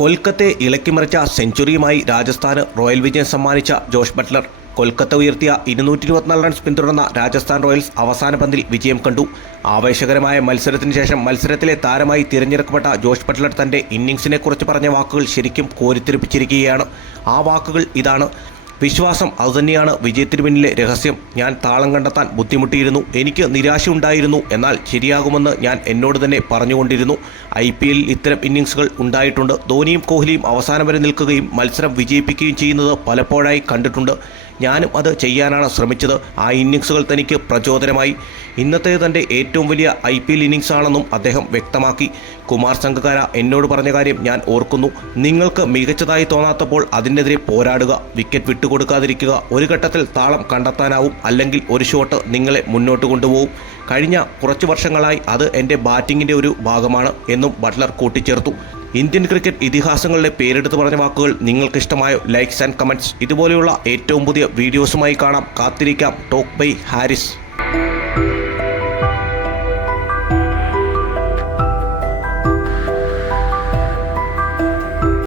കൊൽക്കത്തയെ ഇളക്കിമറിച്ച സെഞ്ചുറിയുമായി രാജസ്ഥാന് റോയൽ വിജയം സമ്മാനിച്ച ജോഷ് ബട്ട്ലർ. കൊൽക്കത്ത ഉയർത്തിയ 224 റൺസ് പിന്തുടർന്ന രാജസ്ഥാൻ റോയൽസ് അവസാന പന്തിൽ വിജയം കണ്ടു. ആവേശകരമായ മത്സരത്തിന് ശേഷം മത്സരത്തിലെ താരമായി തിരഞ്ഞെടുക്കപ്പെട്ട ജോഷ് ബട്ട്ലർ തൻ്റെ ഇന്നിംഗ്സിനെക്കുറിച്ച് പറഞ്ഞ വാക്കുകൾ ശരിക്കും കോരിത്തെരിപ്പിച്ചിരിക്കുകയാണ്. ആ വാക്കുകൾ ഇതാണ്: വിശ്വാസം അതുതന്നെയാണ് വിജയത്തിന് പിന്നിലെ രഹസ്യം. ഞാൻ താളം കണ്ടെത്താൻ ബുദ്ധിമുട്ടിയിരുന്നു, എനിക്ക് നിരാശയുണ്ടായിരുന്നു, എന്നാൽ ശരിയാകുമെന്ന് ഞാൻ എന്നോട് തന്നെ പറഞ്ഞുകൊണ്ടിരുന്നു. IPL ഇത്തരം ഇന്നിംഗ്സുകൾ ഉണ്ടായിട്ടുണ്ട്. ധോണിയും കോഹ്ലിയും അവസാനം വരെ നിൽക്കുകയും മത്സരം വിജയിപ്പിക്കുകയും ചെയ്യുന്നത് പലപ്പോഴായി കണ്ടിട്ടുണ്ട്. ഞാനും അത് ചെയ്യാനാണ് ശ്രമിച്ചത്. ആ ഇന്നിംഗ്സുകൾ തനിക്ക് പ്രചോദനമായി. ഇന്നത്തെ തൻ്റെ ഏറ്റവും വലിയ IPL ഇന്നിംഗ്സ് ആണെന്നും അദ്ദേഹം വ്യക്തമാക്കി. കുമാർ സംഗകാര എന്നോട് പറഞ്ഞ കാര്യം ഞാൻ ഓർക്കുന്നു: നിങ്ങൾക്ക് മികച്ചതായി തോന്നാത്തപ്പോൾ അതിനെതിരെ പോരാടുക, വിക്കറ്റ് വിട്ടുകൊടുക്കാതിരിക്കുക. ഒരു ഘട്ടത്തിൽ താളം കണ്ടെത്താനാവും, അല്ലെങ്കിൽ ഒരു ഷോട്ട് നിങ്ങളെ മുന്നോട്ട് കൊണ്ടുപോകും. കഴിഞ്ഞ കുറച്ച് വർഷങ്ങളായി അത് എൻ്റെ ബാറ്റിങ്ങിൻ്റെ ഒരു ഭാഗമാണ് എന്നും ബട്ട്ലർ കൂട്ടിച്ചേർത്തു. ഇന്ത്യൻ ക്രിക്കറ്റ് ഇതിഹാസങ്ങളുടെ പേരെടുത്ത് പറഞ്ഞ വാക്കുകൾ നിങ്ങൾക്കിഷ്ടമായോ? Likes and comments. ഇതുപോലെയുള്ള ഏറ്റവും പുതിയ വീഡിയോസുമായി കാണാം. കാത്തിരിക്കാം. Talk bye Haris.